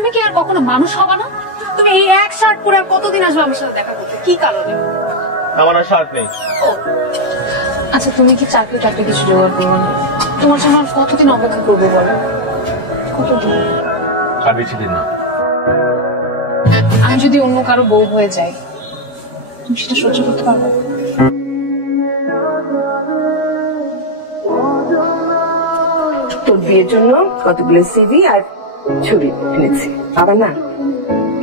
তুমি কি আর কখনো মানুষ হবে না? তুমি এই এক শার্ট পরে আর কতদিন আসবে আমার সাথে দেখা করতে? কি কারণে? আমার আর শার্ট নেই। আচ্ছা তুমি কি চাকরি কিছু জোগাড় করবো না? তোমার জন্য আর কতদিন অপেক্ষা করবো বলো? কতদিন? আর বেশি দিন না। আমি যদি অন্য কারো বউ হয়ে যাই, তুমি সেটা সহ্য করতে পারবে? তোর বিয়ের জন্য কতগুলো সিভি আর ছবি এনেছি। আবার না,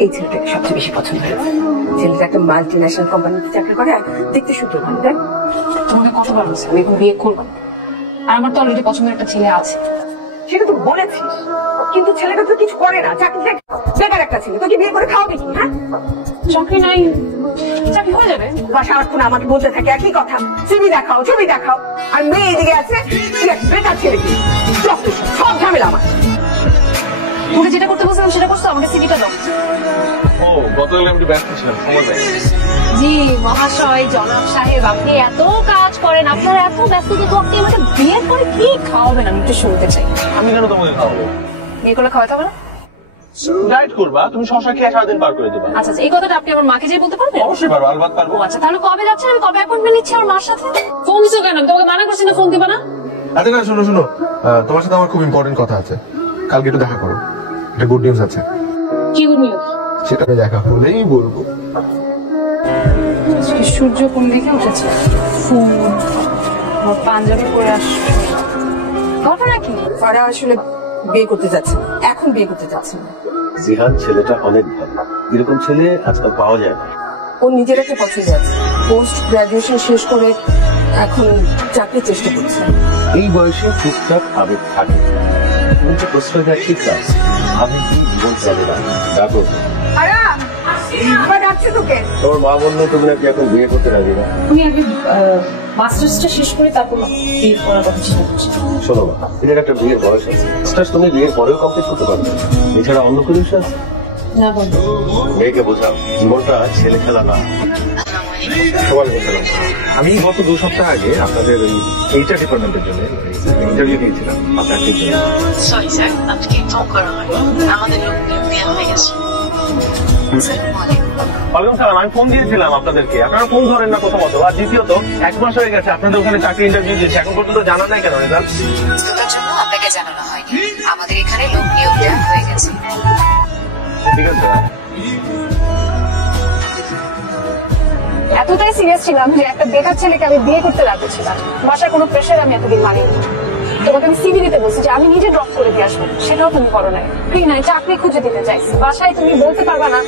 এই ছেলেটাকে সবচেয়ে বেশি পছন্দ হয়েছে। ছেলেটা একটা মাল্টি ন্যাশনাল কোম্পানিতে চাকরি করে, আর দেখতে সুন্দর ভালো। দেখ তোমাকে কতবার বলছি আমি এখন বিয়ে করবো, আর আমার তো অলরেডি পছন্দের একটা ছেলে আছে। সেটা তো বলেছিস, কিন্তু ছেলেটা তো কিছু করে না, চাকরি বেকার একটা ছেলে। তোকে বিয়ে করে খাওয়াবে কি? হ্যাঁ, চাকরি নাই, চাকরি হয়ে যাবে। বা সারাক্ষণ আমাকে বলতে থাকে একই কথা, ছবি দেখাও ছবি দেখাও। আর মেয়ে এদিকে আছে বেকার ছেলে, কি সব ঝামেলা আমার। তোকে যেটা করতে বলছিলাম সেটা করছো, আমাকে সিভিটা দাও। ও গতকাল আমি ব্যস্ত ছিলাম, সময় নেই। জি মহাশয়, জনাব সাহেব, আপনি এত কাজ করেন, আপনার এত ব্যস্ততা, তো আপনি আমাকে বিয়ের পরে কি খাওয়াবেন আমি একটু শুনতে চাই। আমি কেন তোমাকে খাওয়াবো? বিয়ে করলে খাওয়াতে হবে না? ডায়েট করবা, তুমি শশা খেয়ে সারাদিন পার করে দেবা। আচ্ছা এই কথাটা আপনি আমার মাকে যেয়ে বলতে পারবেন? অবশ্যই পারবো, আলবাত পারবো। আচ্ছা তাহলে কবে যাচ্ছেন? আমি কবে অ্যাপয়েন্টমেন্ট নিচ্ছি আমার মার সাথে? ফোন দিছো কেন? তোমাকে মানা করছি না ফোন দিবা না। আচ্ছা না, শোনো শোনো, তোমার সাথে আমার খুব ইম্পর্টেন্ট কথা আছে, কালকে একটু দেখা করো। একটা গুড নিউজ আছে। কি গুড নিউজ? সেটা দেখা হলেই বলবো। সূর্য কোন দিকে উঠেছে? ফোন পাঞ্জাবি পরে আসছে, ঘটনা কি? ওরা আসলে বিয়ে করতে যাচ্ছে, এখন বিয়ে করতে যাচ্ছে না। জিহান ছেলেটা অনেক ভালো, এরকম ছেলে আজকাল পাওয়া যায় না। ও নিজের একটা পছন্দ আছে, পোস্ট গ্রাজুয়েশন শেষ করে এখন চাকরির চেষ্টা করছে। এই বয়সে টুকটাক আবেগ থাকে, তুমি তো প্রশ্রয় দেওয়া ঠিক না। আবেগ কি জীবন চলে না, ডাকো। আবার ডাকছে তোকে? তোমার মা বললো তুমি নাকি এখন বিয়ে করতে রাজি না। আমি আগে মাস্টার্সটা শেষ করে তারপর বিয়ে করার কথা চিন্তা করছি। শোনো মা, এটার একটা বিয়ের বয়স আছে, মাস্টার্স তুমি বিয়ের পরেও কমপ্লিট করতে পারবে। এছাড়া অন্য কোনো বিষয় আছে? না বন্ধু, মেয়েকে বোঝাও জীবনটা ছেলে খেলা না। সবাই বোঝালাম। আমি গত 2 সপ্তাহ আগে আপনাদের ওই এইচআর ডিপার্টমেন্টের জন্য ইন্টারভিউ দিয়েছিলাম চাকরির জন্য। সরি স্যার, আপনাকে ইনফর্ম করা হয় আমাদের লোক দেওয়া হয়ে গেছে। ওয়ালাইকুম সালাম। আমি ফোন দিয়েছিলাম আপনাদেরকে, আপনারা ফোন ধরেন না প্রথমত, আর দ্বিতীয়ত 1 মাস হয়ে গেছে আপনাদের ওখানে চাকরি ইন্টারভিউ দিয়েছে, এখন পর্যন্ত জানা নাই কেন রেজাল্ট? ব্যস্ততার জন্য আপনাকে জানানো হয়নি, আমাদের এখানে লোক নিয়োগ দেওয়া হয়ে গেছে। ঠিক আছে। এতটাই সিরিয়াস ছিলাম যে একটা বেকার ছেলেকে আমি বিয়ে করতে রাজি ছিলাম। বাসার কোনো প্রেশার আমি এতদিন মানিনি। তোমাকে আমি সিভি দিতে বলছি যে আমি নিজে ড্রপ করে দিয়ে আসবো, সেটাও তুমি করো নাই। ঠিক নাই, চাকরি খুঁজে দিতে চাইছি, বাসায় তুমি বলতে পারবা না,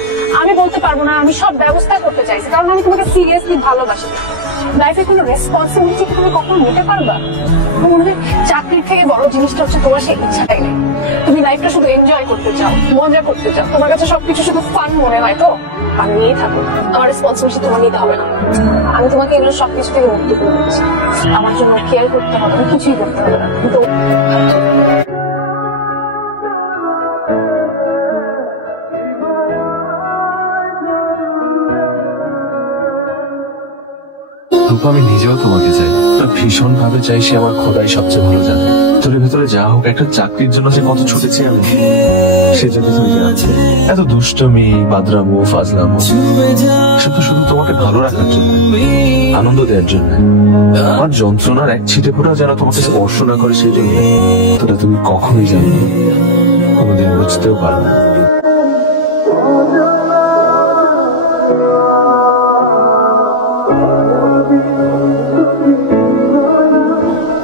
আমি বলতে পারবো না, আমি সব ব্যবস্থা করতে চাইছি, কারণ আমি তোমাকে সিরিয়াসলি ভালোবাসি। লাইফে কোনো রেসপন্সিবিলিটি তুমি কখনো নিতে পারবা? মনে হয় চাকরির থেকে বড় জিনিসটা হচ্ছে তোমার সেই ইচ্ছাটাই নেই। তুমি লাইফটা শুধু এনজয় করতে চাও, মজা করতে চাও, তোমার কাছে সবকিছু শুধু ফান মনে হয়। তো আমি নিয়ে থাকো, আমার রেসপন্সিবিলিটি তোমার নিতে হবে না। আমি তোমাকে এগুলো সবকিছু থেকে মুক্ত করে দিচ্ছি। আমার জন্য কেয়ার করতে হবে না, কিছুই করতে হবে না। কিন্তু রূপা, আমি নিজেও তোমাকে চাই, ভীষণ ভাবে চাই। সে আমার খোদাই সবচেয়ে ভালো জানে। তোর ভেতরে যা হোক, একটা চাকরির জন্য যে কত ছুটেছি আমি, সেজন্য তুমি জানছে। এত দুষ্টমি, বাদরামো, ফাজলামো, শুধু শুধু তোমাকে ভালো রাখার জন্য, আনন্দ দেওয়ার জন্য। আমার যন্ত্রণার এক ছিটে ফোঁটা যেন তোমাকে স্পর্শ না করে, সেই জন্য। তোটা তুমি কখনোই জানো না, কোনোদিন বুঝতেও পারবে না।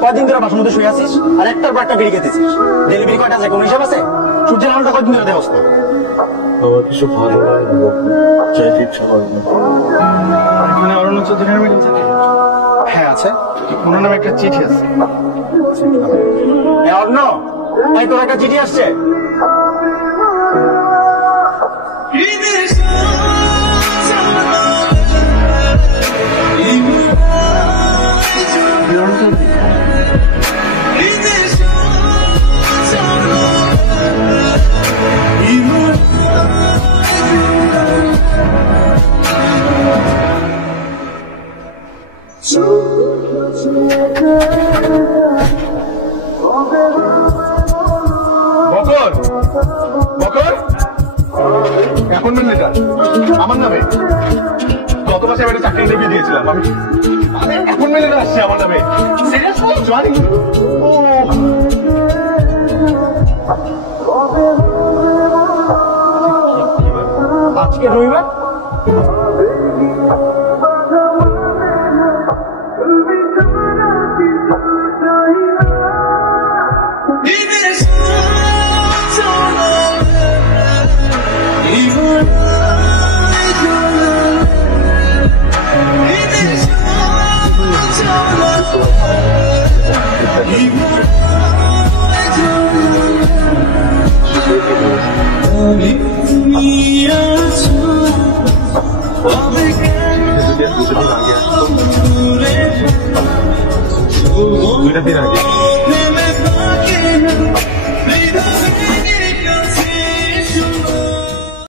কয়দিন ধরে বাসার মধ্যে শুয়ে আছিস আর একটার পর একটা বিড়ি খেতেছিস? ডেলিভারি কয়টা আছে, কোন হিসাব আছে? সূর্যের আলোটা কয়দিন ধরে দেওয়া অবস্থা? আমার কিছু ভালো লাগে না, চাইতে ইচ্ছা করে না। এখানে অরণ্য চৌধুরীর মিটিং থাকে? হ্যাঁ আছে, ওনার নামে একটা চিঠি আছে। অরণ্য, এই তোর একটা চিঠি আসছে। বকর, বকর, অ্যাপয়েন্টমেন্ট লেটার আমার নামে। গত মাসে আমি একটা চাকরি ইন্টারভিউ দিয়েছিলাম, আমি অ্যাপয়েন্টমেন্ট লেটার আসছে আমার নামে। Seriously joining? ও আজকে রবিবার, দুইটা দিন আগে